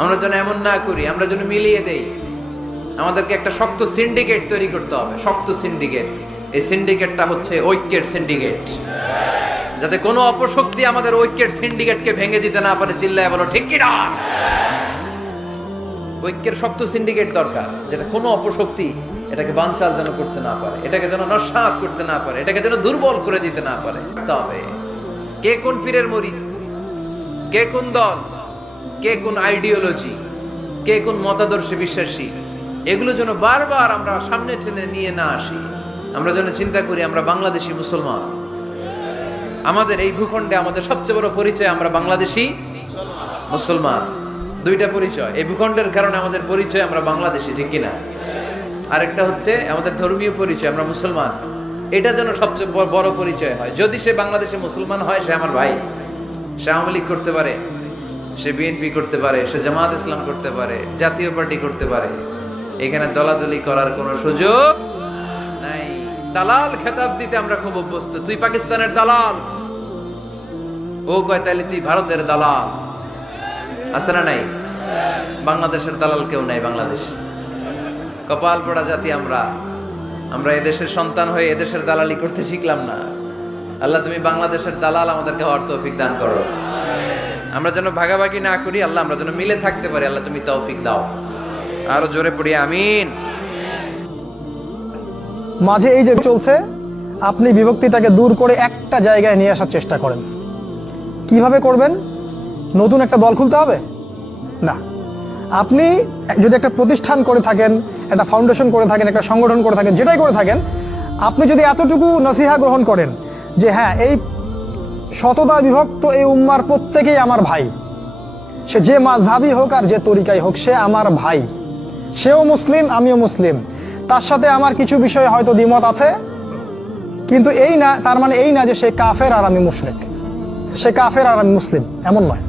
আমরা যেন এমন না করি, আমরা যেন মিলিয়ে দেই। আমাদেরকে একটা শক্ত সিন্ডিকেট তৈরি করতে হবে, শক্ত সিন্ডিকেট এই সিন্ডিকেটটা হচ্ছে ঐক্যের সিন্ডিকেট যাতে কোনো অপশক্তি আমাদের ঐক্যের সিন্ডিকেটকে ভেঙে দিতে না পারে, চিল্লায় বলো, ঠিক কি না ঐক্যের শক্ত সিন্ডিকেট দরকার যেটা কোনো অপশক্তি এটাকে বানচাল যেন করতে না পারে, এটাকে যেন নস্বাত করতে না পারে, এটাকে যেন দুর্বল করে দিতে না পারে। তবে, কে কোন পীরের মরি কে কোন দল? কে কোন আইডিওলজি কে কোন মতাদর্শে বিশ্বাসী, এগুলো যেন বারবার আমরা সামনে টেনে নিয়ে না আসি। আমরা যেন চিন্তা করি আমরা বাংলাদেশি মুসলমান। আমাদের এই ভূখণ্ডে আমাদের সবচেয়ে বড় পরিচয় আমরা বাংলাদেশি মুসলমান। দুইটা পরিচয়। এই ভূখণ্ডের কারণে আমাদের পরিচয় আমরা বাংলাদেশি, ঠিক কিনা? আরেকটা হচ্ছে আমাদের ধর্মীয় পরিচয়, আমরা মুসলমান। এটা যেন সবচেয়ে বড় পরিচয় হয়। যদি সে বাংলাদেশে মুসলমান হয়, সে আমার ভাই। সে আওয়ামী লীগ করতে পারে। সে বিএনপি করতে পারে, সে জামাত ইসলাম করতে পারে, জাতীয় পার্টি করতে পারে, এখানে দলাদলি করার কোনো সুযোগ নাই। দালাল খেতাব দিতে আমরা খুব অভ্যস্ত। তুই পাকিস্তানের দালাল। ও কয়, তাইলে তুই ভারতের দালাল। আছে না নাই? বাংলাদেশের দালাল কেউ নাই বাংলাদেশ। কপাল পড়া জাতি আমরা। আমরা এদেশের সন্তান হয়ে এদেশের দালালি করতে শিখলাম না। আল্লাহ তুমি বাংলাদেশের দালাল আমাদেরকে হওয়ার তৌফিক দান করো। আমরা যেন ভাগাভাগি না করি, আল্লাহ আমরা যেন মিলে থাকতে পারি, আল্লাহ তুমি তৌফিক দাও। আরও জোরে পড়ি, আমিন। মাঝে এই যে চলছে, আপনি বিভক্তিটাকে দূর করে একটা জায়গায় নিয়ে আসার চেষ্টা করেন। কীভাবে করবেন? নতুন একটা দল খুলতে হবে? না। আপনি যদি একটা প্রতিষ্ঠান করে থাকেন, একটা ফাউন্ডেশন করে থাকেন, একটা সংগঠন করে থাকেন, যেটাই করে থাকেন, আপনি যদি এতটুকু নসিহা গ্রহণ করেন যে হ্যাঁ এই শততা বিভক্ত এই উম্মার প্রত্যেকেই আমার ভাই। সে যে মাঝহাবি হোক আর যে তরিকাই হোক, সে আমার ভাই। সেও মুসলিম, আমিও মুসলিম। তার সাথে আমার কিছু বিষয়ে হয়তো দ্বিমত আছে, কিন্তু এই না, তার মানে এই না যে সে কাফের আর আমি মুশরিক। সে কাফের আর আমি মুসলিম, এমন নয়।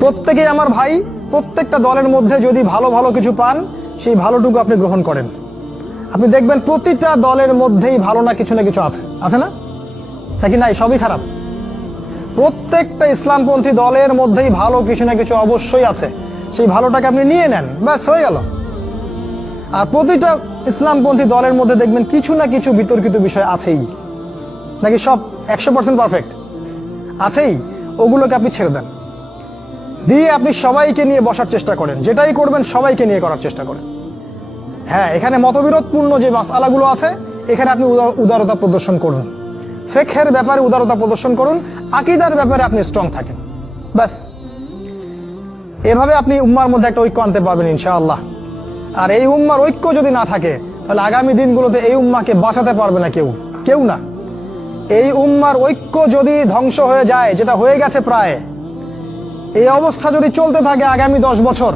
প্রত্যেকেই আমার ভাই, প্রত্যেকটা দলের মধ্যে যদি ভালো ভালো কিছু পান, সেই ভালোটুকু আপনি গ্রহণ করেন। আপনি দেখবেন প্রতিটা দলের মধ্যেই ভালো না কিছু না কিছু আছে। আছে না? নাকি নাই? সবই খারাপ। প্রত্যেকটা ইসলামপন্থী দলের মধ্যেই ভালো কিছু না কিছু অবশ্যই আছে। সেই ভালোটাকে আপনি নিয়ে নেন, ব্যাস, হয়ে গেল। আর প্রতিটা ইসলামপন্থী দলের মধ্যে দেখবেন কিছু না কিছু বিতর্কিত বিষয় আছেই। নাকি সব একশো পার্সেন্ট পারফেক্ট আছেই। ওগুলোকে আপনি ছেড়ে দেন। দিয়ে আপনি সবাইকে নিয়ে বসার চেষ্টা করেন। যেটাই করবেন, সবাইকে নিয়ে করার চেষ্টা করেন। হ্যাঁ এখানে মতবিরোধপূর্ণ যে মাসালাগুলো আছে, এখানে আপনি উদার- উদারতা প্রদর্শন করুন। ফেকের ব্যাপারে উদারতা প্রদর্শন করুন, আকিদার ব্যাপারে আপনি স্ট্রং থাকেন। ব্যাস। এভাবে আপনি উম্মার মধ্যে একটা ঐক্য আনতে পারবেন, ইনশাআল্লাহ। আর এই উম্মার ঐক্য যদি না থাকে, তাহলে আগামী দিনগুলোতে এই উম্মাকে বাঁচাতে পারবে না কেউ। কেউ না। এই উম্মার ঐক্য যদি ধ্বংস হয়ে যায়, যেটা হয়ে গেছে প্রায়, এই অবস্থা যদি চলতে থাকে আগামী দশ বছর,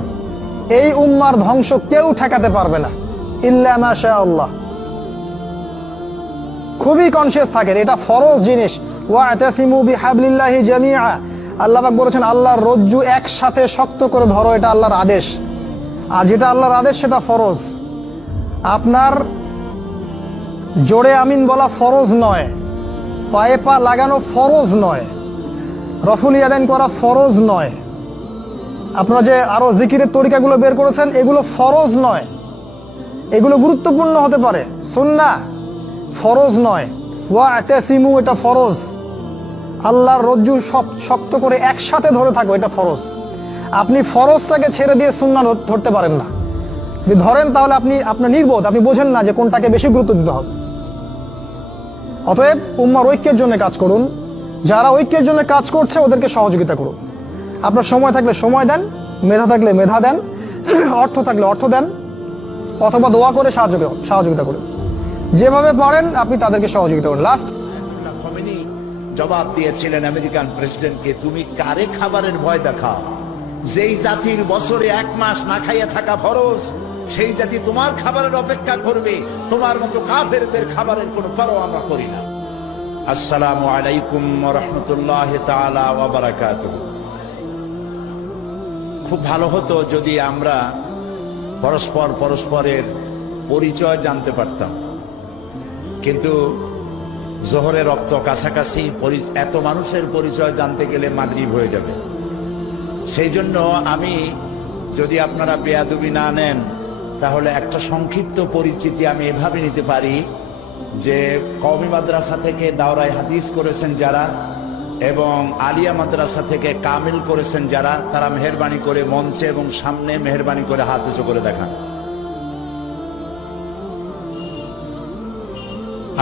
এই উম্মার ধ্বংস কেউ ঠেকাতে পারবে না। ইল্লা মাশা আল্লাহ খুবই কনসিয়াস থাকেন। এটা ফরজ জিনিস। ওয়াতাসিমু আল্লাহ বলেছেন, আল্লাহর রজ্জু একসাথে শক্ত করে ধরো, এটা আল্লাহর আদেশ। আর যেটা আল্লাহর আদেশ, সেটা ফরজ। আপনার জোরে আমিন বলা ফরজ নয়। পায়ে পা লাগানো ফরজ নয়। রফুল ইয়াদান করা ফরজ নয়। আপনারা যে আরও জিকিরের তরিকাগুলো বের করেছেন, এগুলো ফরজ নয়। এগুলো গুরুত্বপূর্ণ হতে পারে। সুন্না ফরজ নয়। ওয়া এটা ফরজ। আল্লাহর রজ্জু শক্ত করে একসাথে ধরে থাকো, এটা ফরজ। আপনি ফরজটাকে ছেড়ে দিয়ে সুন্না ধরতে পারেন না। যদি ধরেন, তাহলে আপনি আপনার নির্বোধ। আপনি বোঝেন না যে কোনটাকে বেশি গুরুত্ব দিতে হবে। অতএব উম্মার ঐক্যের জন্য কাজ করুন। যারা ঐক্যের জন্য কাজ করছে, ওদেরকে সহযোগিতা করুন। আপনার সময় থাকলে সময় দেন, মেধা থাকলে মেধা দেন, অর্থ থাকলে অর্থ দেন, অথবা দোয়া করে সাহায্য সহযোগিতা করুন। যেভাবে পারেন, আপনি তাদেরকে সহযোগিতা করুন। লাস্ট খমেনি জবাব দিয়েছিলেন আমেরিকান প্রেসিডেন্টকে, তুমি কারে খাবারের ভয় দেখাও? যেই জাতির বছরে এক মাস না খাইয়া থাকা ফরজ, সেই জাতি তোমার খাবারের অপেক্ষা করবে। তোমার মতো কাফেরদের খাবারের কোনো পরোয়া আমরা করি না। আসসালামু আলাইকুম রহমতুল্লাহ ওয়া খুব ভালো হতো যদি আমরা পরস্পর পরস্পরের পরিচয় জানতে পারতাম। কিন্তু জোহরের রক্ত কাছাকাছি এত মানুষের পরিচয় জানতে গেলে মাগরিব হয়ে যাবে। সেই জন্য আমি যদি আপনারা বেয়াদুবি না নেন, তাহলে একটা সংক্ষিপ্ত পরিচিতি আমি এভাবে নিতে পারি যে কওমি মাদ্রাসা থেকে দাওরাই হাদিস করেছেন যারা এবং আলিয়া মাদ্রাসা থেকে কামিল করেছেন যারা, তারা মেহরবানি করে মঞ্চে এবং সামনে মেহরবানি করে হাত উঁচু করে দেখান।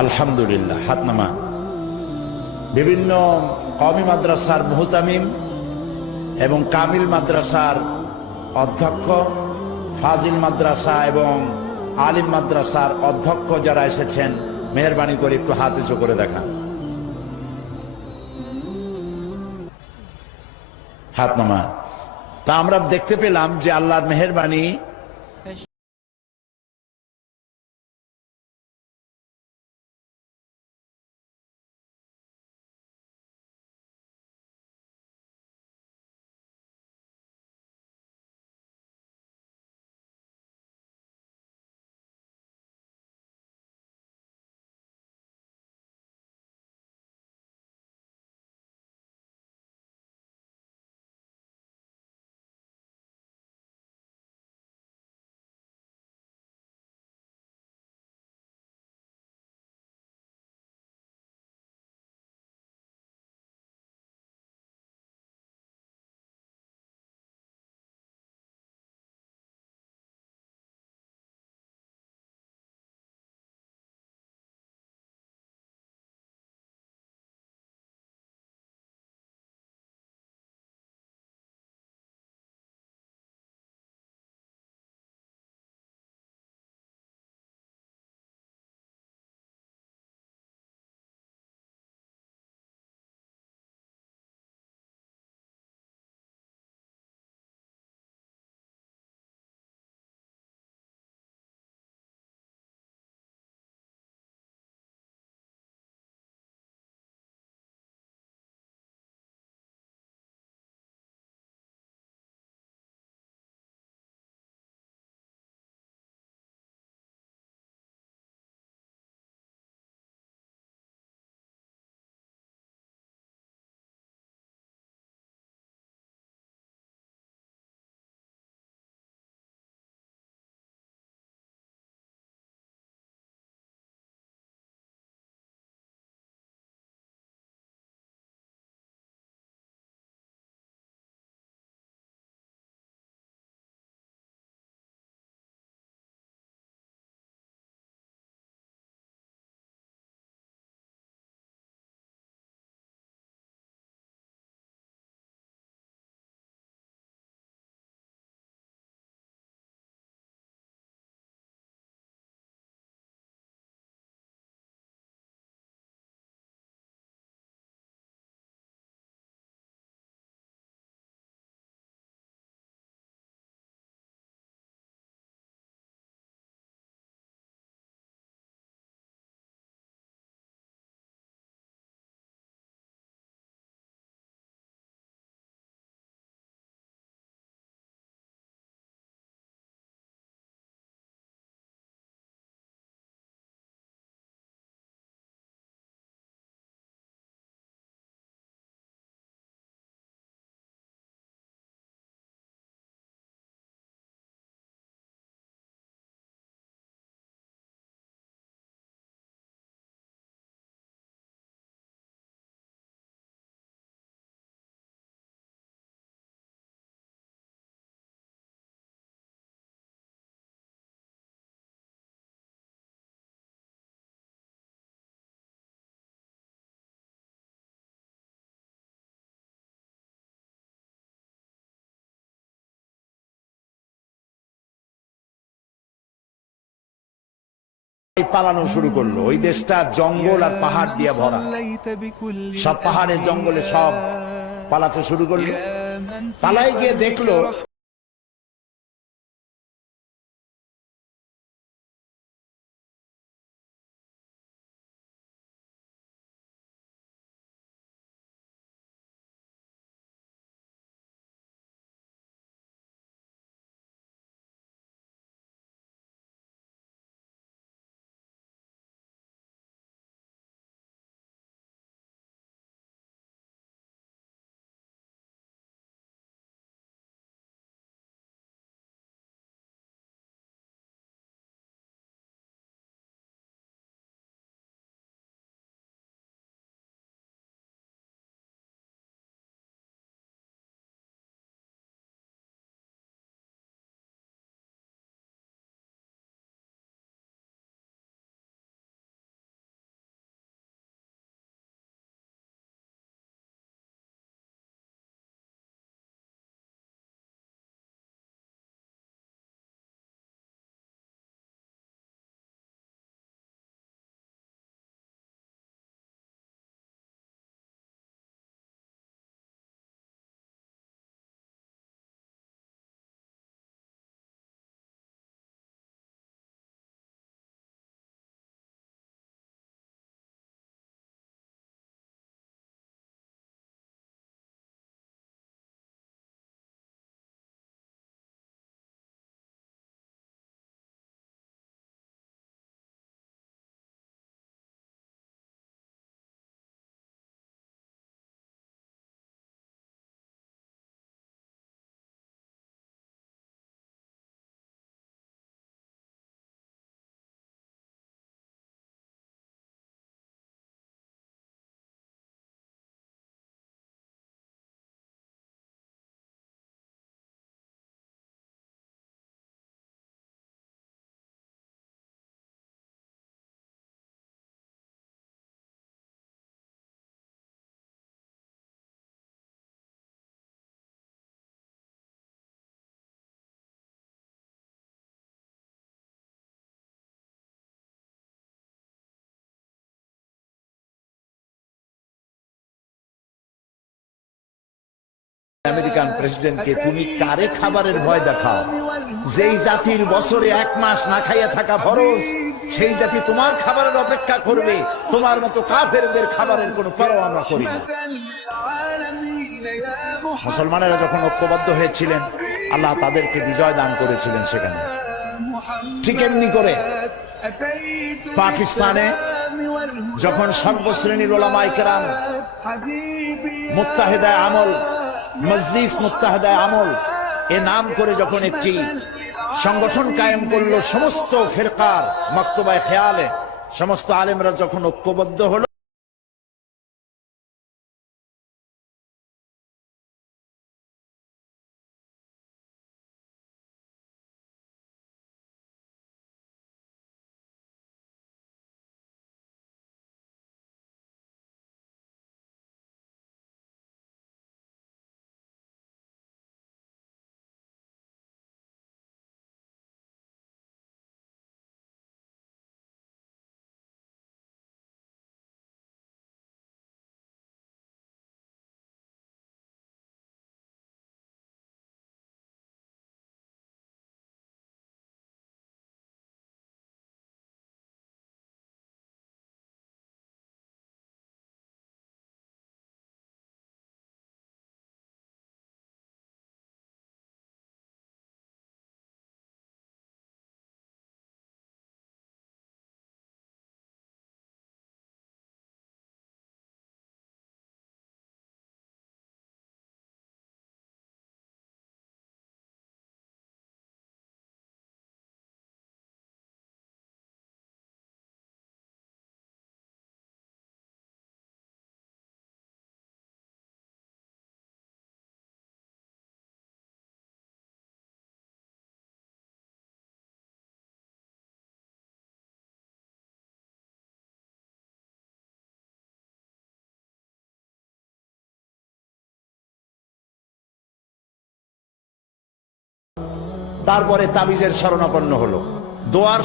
আলহামদুলিল্লাহ হাত নামা বিভিন্ন কমি মাদ্রাসার মুহতামিম এবং কামিল মাদ্রাসার অধ্যক্ষ, ফাজিল মাদ্রাসা এবং আলিম মাদ্রাসার অধ্যক্ষ যারা এসেছেন, মেহরবানি করে একটু হাত উঁচু করে দেখান। হাত নামা তা আমরা দেখতে পেলাম যে আল্লাহর মেহরবানি পালানো শুরু করল। ওই দেশটা জঙ্গল আর পাহাড় দিয়ে ভরা। সব পাহাড়ে জঙ্গলে সব পালাতে শুরু করল। পালাই গিয়ে দেখল আমেরিকান প্রেসিডেন্টকে তুমি কারে খাবারের ভয় দেখাও? যেই জাতির বছরে এক মাস না খাইয়া থাকা ফরজ, সেই জাতি তোমার খাবারের অপেক্ষা করবে। তোমার মতো কাফেরদের খাবারের কোনো পরোয়া আমরা করি না। মুসলমানেরা যখন ঐক্যবদ্ধ হয়েছিলেন, আল্লাহ তাদেরকে বিজয় দান করেছিলেন সেখানে। ঠিক এমনি করে পাকিস্তানে যখন সর্বশ্রেণীর ওলামাই কেরাম মুত্তাহেদায় আমল মজলিস মুক্তাহদায় আমল। এ নাম করে যখন একটি সংগঠন কায়েম করল, সমস্ত ফেরকার, মক্তবায় খেয়ালে, সমস্ত আলেমরা যখন ঐক্যবদ্ধ হলো তারপরে তাবিজের শরণাপন্ন হলো। দোয়ার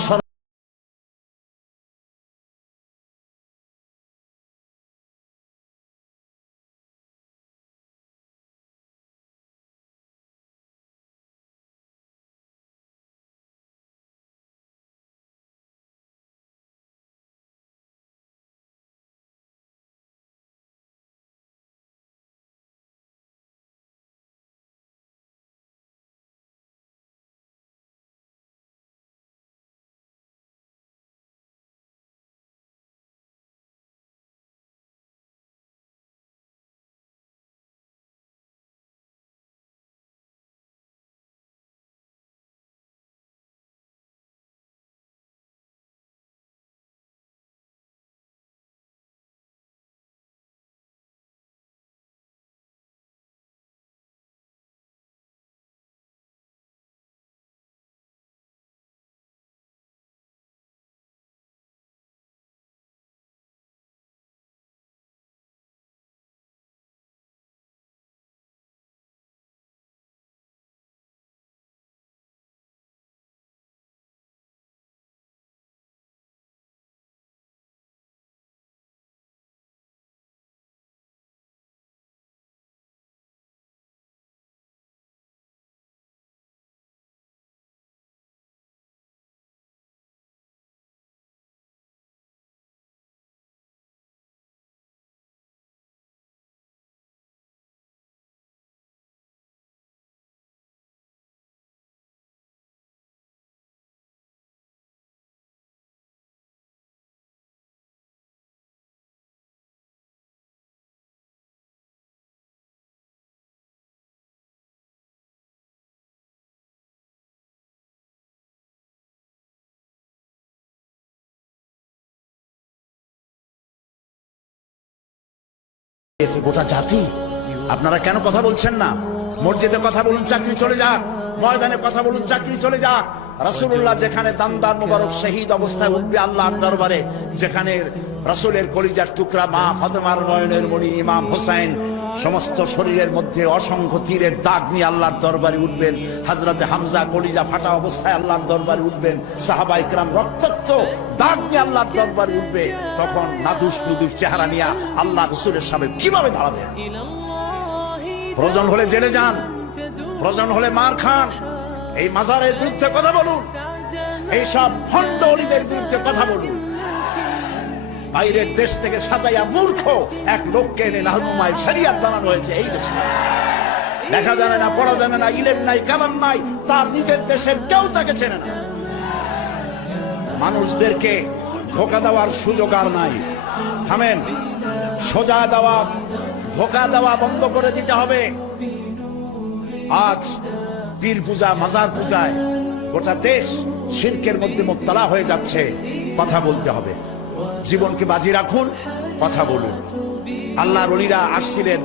গোটা জাতি, আপনারা কেন কথা বলছেন না? মসজিদে কথা বলুন, চাকরি চলে যাক। ময়দানে কথা বলুন, চাকরি চলে যাক। রাসুল্লাহ যেখানে দান্দার মুবারক শহীদ অবস্থায় উঠবে আল্লাহর দরবারে, যেখানে রাসুলের কলিজার টুকরা মা ফতেমার নয়নের মণি, ইমাম হোসাইন সমস্ত শরীরের মধ্যে অসংখ্য তীরের দাগ নিয়ে আল্লাহর দরবারে উঠবেন। হাজরাতে হামজা কলিজা ফাটা অবস্থায় আল্লাহর দরবারে উঠবেন। সাহাবা ইকরাম রক্তাক্ত দাগ নিয়ে আল্লাহর দরবারে উঠবে। তখন নাদুস নুদুস চেহারা নিয়ে আল্লাহ রসুলের সামনে কীভাবে দাঁড়াবে? প্রয়োজন হলে জেলে যান, প্রয়োজন হলে মার খান। এই মাজারের বিরুদ্ধে কথা বলুন, এইসব ভণ্ড অলিদের বিরুদ্ধে কথা বলুন। বাইরের দেশ থেকে সাজাইয়া মূর্খ এক লোককে এনে নাহনুমায় শরিয়াত বানানো হয়েছে এই দেশে। দেখা জানে না, পড়া জানে না, ইলেম নাই, কালাম নাই, তার নিজের দেশের কেউ তাকে চেনে না। মানুষদেরকে ধোকা দেওয়ার সুযোগ আর নাই। থামেন, সোজা দেওয়া, ধোকা দেওয়া বন্ধ করে দিতে হবে। আজ পীর পূজা, মাজার পূজায় গোটা দেশ শিরকের মধ্যে মুক্তলা হয়ে যাচ্ছে, কথা বলতে হবে। জীবনকে বাজি রাখুন, কথা বলুন। আল্লাহর অলিরা আসছিলেন,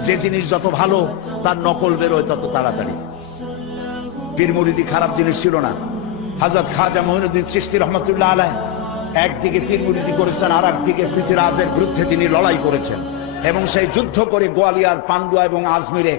যে জিনিস যত ভালো, তার নকল বেরোয় তত তাড়াতাড়ি। পীর মুরিদি খারাপ জিনিস ছিল না। হাজরত খাজা মহিনুদ্দিন চিস্তি রহমতুল্লাহ আলাই একদিকে পীর মুরিদি করেছেন আর একদিকে পৃথিরাজের বিরুদ্ধে তিনি লড়াই করেছেন। এবং সেই যুদ্ধ করে গোয়ালিয়ার, পান্ডুয়া এবং আজমিরে